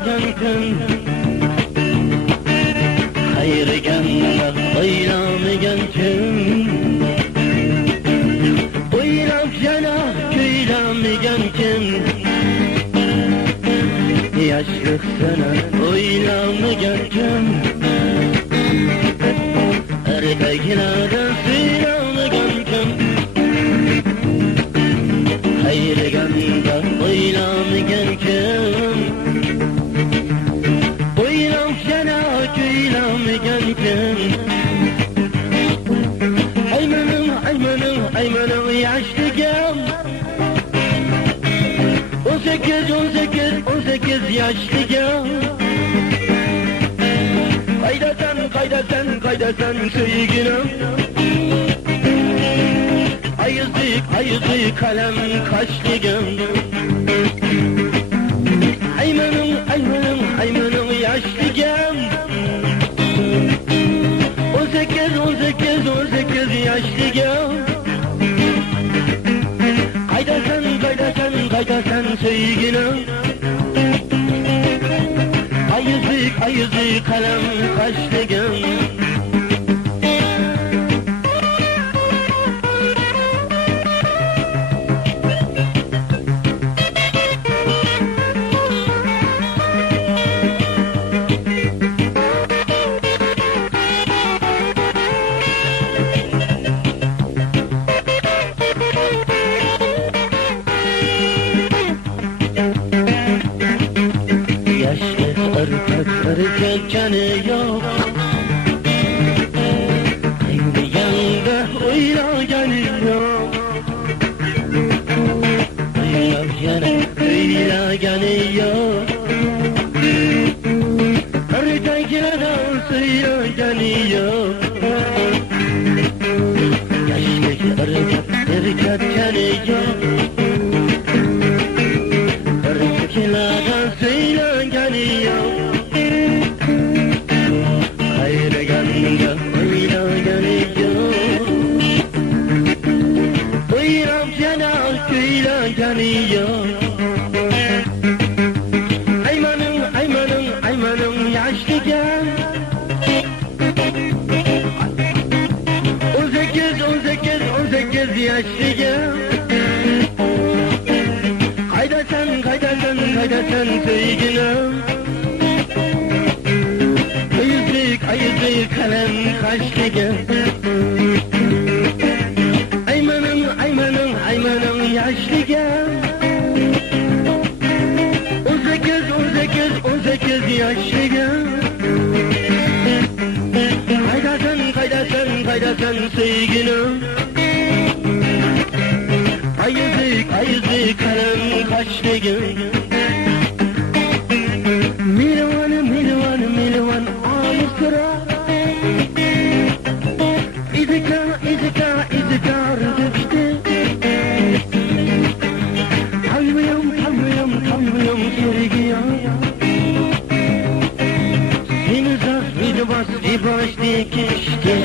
oynamaganken Hayırganda oynamaganken Oynab yana kuylamaganken Yaşlık sana oynamaganken Ertekilerden sıyramaganken Hayırganda oynamaganken Oynab yana kuylamaganken Aymanım yaşlıgam 18 yaşlıgam Kaydasan sevgilim Ayızı kalem kaşlıgam Aymanım yaşlıgam 18 yaşlıgam Kaydasan sevgilim Ayızı kalem kaşlıgam Erkek canı yok Şimdi yanında oynayan yok Oynayan yok Erkeklerden oynayan yok Yaşlı erkek canı yok Erkeklerden oynayan yok Aymanım yaşlıgam 18 yaşlıgam Kaydasan sevgilim Ayızı kalem kaşlıgam Aymanım yaşlıgam 18 yaşlıgam Kaydasan sevgilim Ayızı kalem kaşlıgam Milvan Amsterdam İzikar düştü Tanrıyım sevgiya Seni zar bir baş dikişti